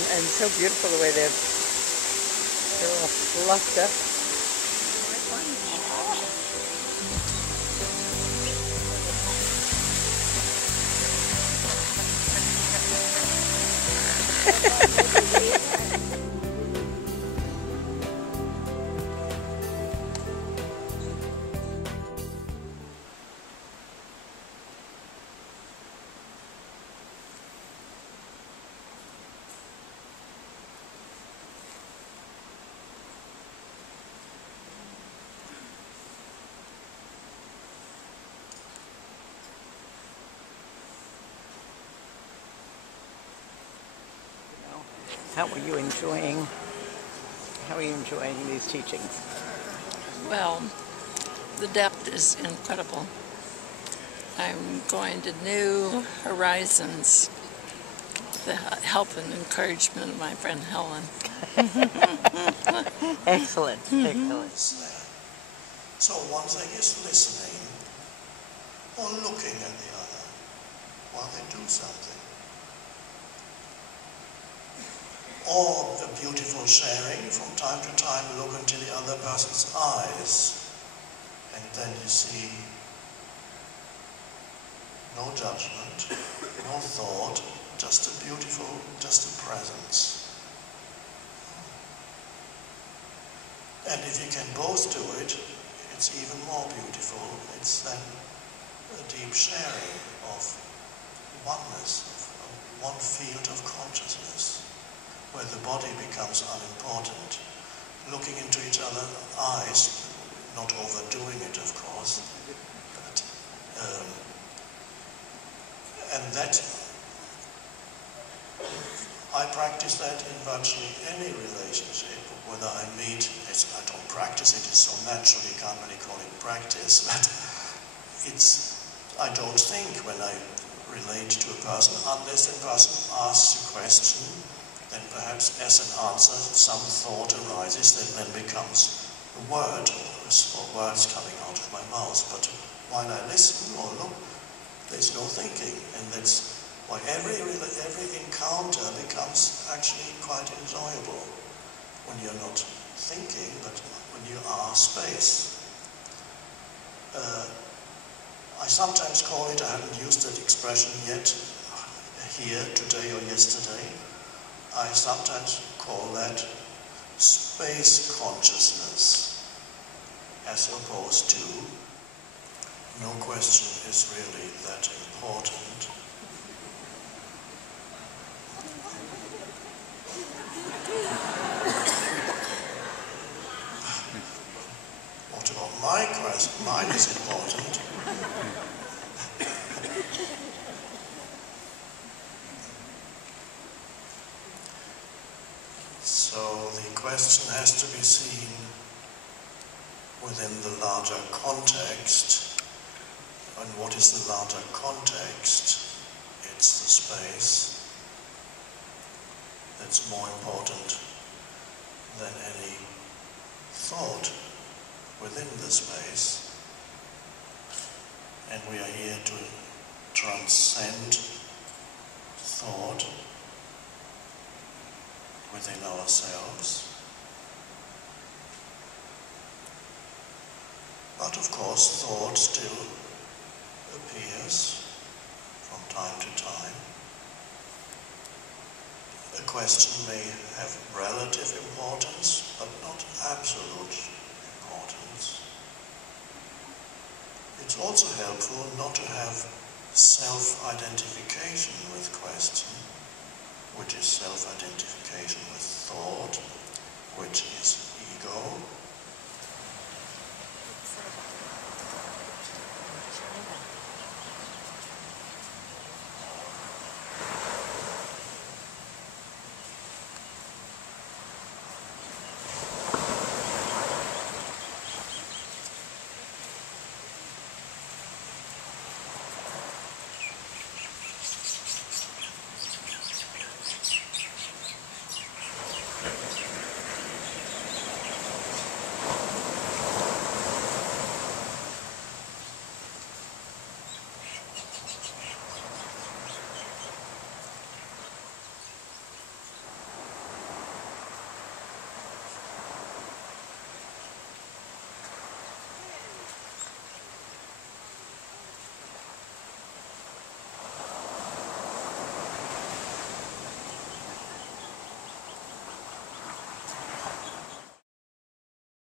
and so beautiful the way they're all fluffed up. How are you enjoying these teachings? Well, the depth is incredible. I'm going to new horizons with the help and encouragement of my friend Helen. Excellent, excellent. So one thing is listening or looking at the other while they do something. Or a beautiful sharing, from time to time look into the other person's eyes, and then you see no judgment, no thought, just a presence. And if you can both do it, it's even more beautiful. It's then a deep sharing of oneness, of one field of consciousness, where the body becomes unimportant. Looking into each other's eyes, not overdoing it, of course, but, and that, I practice that in virtually any relationship, whether I meet, I don't practice it, it's so natural, you can't really call it practice, but I don't think when I relate to a person, unless the person asks a question, then perhaps as an answer some thought arises that then becomes a word or words coming out of my mouth. But while I listen or look, there's no thinking, and that's why every encounter becomes actually quite enjoyable when you're not thinking, but when you are space. I sometimes call it, I haven't used that expression yet here today or yesterday, I sometimes call that space consciousness, as opposed to no question is really that important. What about my question? Mine is important. So the question has to be seen within the larger context. And what is the larger context? It's the space that's more important than any thought within the space. And we are here to transcend thought within ourselves. But of course, thought still appears from time to time. A question may have relative importance, but not absolute importance. It's also helpful not to have self-identification with question, which is self-identification with thought, which is ego.